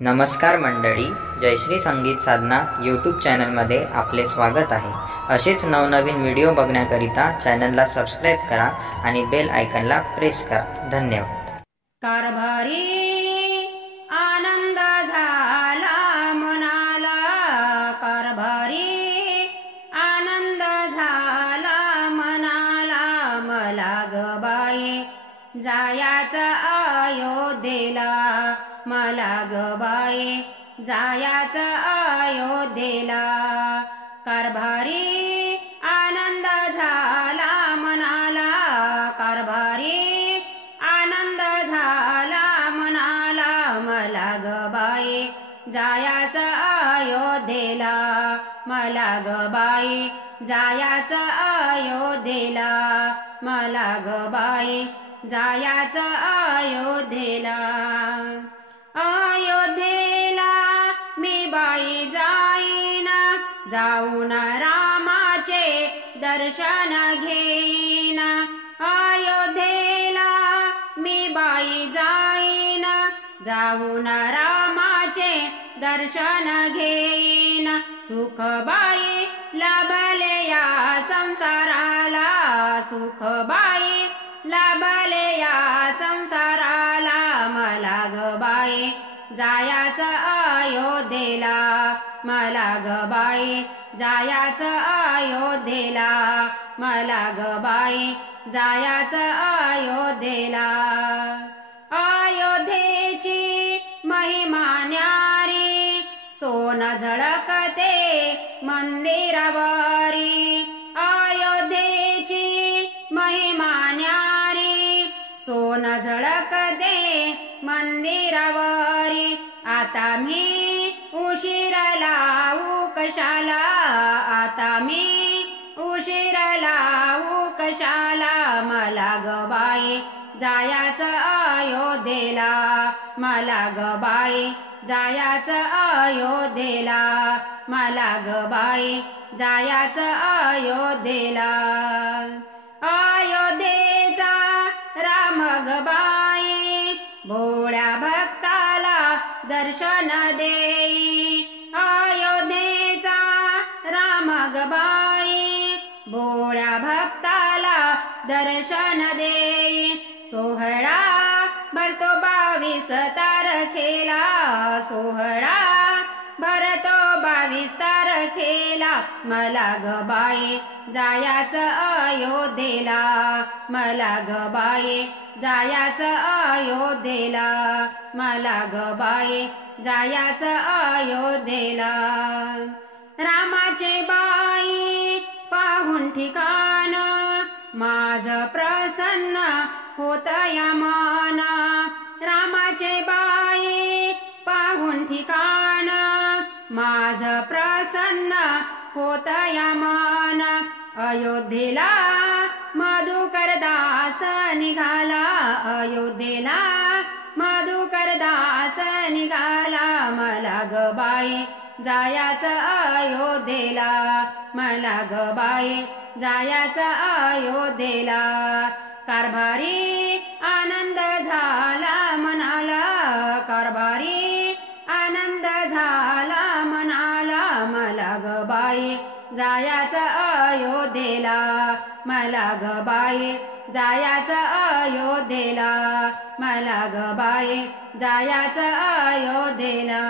नमस्कार मंडळी, जयश्री संगीत साधना यूट्यूब चॅनलमध्ये आपले स्वागत आहे। असेच नवनवीन व्हिडिओ बघण्याकरिता चॅनलला सबस्क्राईब करा आणि बेल आयकॉनला प्रेस करा। धन्यवाद। कारभारी आनंद झाला मनाला, कारभारी आनंद झाला मनाला, मला ग बाई जायाचा अयोध्येला, मला ग बाई जायाचा अयोध्येला। कारभारी आनंद झाला मनाला, कारभारी आनंद झाला मनाला, मला ग बाई जायाचा अयोध्येला, मला ग बाई जायाचा अयोध्येला, मला ग बाई जायाचा अयोध्येला। अयोध्येला मी बाई जाईन, जाऊन रामाचे दर्शन घेईन। अयोध्येला मी बाई जाईन, जाऊन रामाचे दर्शन घेईन। सुख बाई लाभले या संसाराला, सुख बाई लाभले या संसाराला, मला ग बाई जायाचं अयोध्येला, मला ग बाई जायाचं अयोध्येला, मला ग बाई जायाचं अयोध्येला। अयोध्येची महिमा न्यारी, सोनं झळकते मंदिरावरी। अयोध्येची महिमा न्यारी, सोनं झळकते मंदिरावरी। आता मी उशीर लावू कशाला, आता मी उशीर लावू कशाला, मला ग बाई जायाचं अयोध्येला, मला ग बाई जायाचं अयोध्येला, मला ग बाई जायाचं अयोध्येला। अयोध्येचा राम ग बाई भोळ्या भक्ताला दर्शन देई। अयोध्येचा राम ग बाई भोळ्या भक्ताला दर्शन देई। सोहळा भरतो 22 तारखेला, सोहळा भरतो 22 तारखेला, मला ग बाई जायाचं अयोध्येला, मला ग बाई जायाचं अयोध्येला, मला ग बाई जायाचं अयोध्येला। रामाचे बाई पाहून ठिकाण, माझ प्रसन्न होत या मन। रामाचे बाई पाहून ठिकाण, माझ प्रसन्न होत या मन। अयोध्येला मधुकर दास निघाला, अयोध्येला मधुकर दास निघाला, मला ग बाई जायाचं अयोध्येला, मला ग बाई जायाचं अयोध्येला। कारभारी आनंद झाला मनाला, कारभारी आनंद झाला मनाला, मला ग बाई जायाचं अयोध्येला, मला ग बाई जायाचं अयोध्येला, मला ग बाई जायाचं अयोध्येला।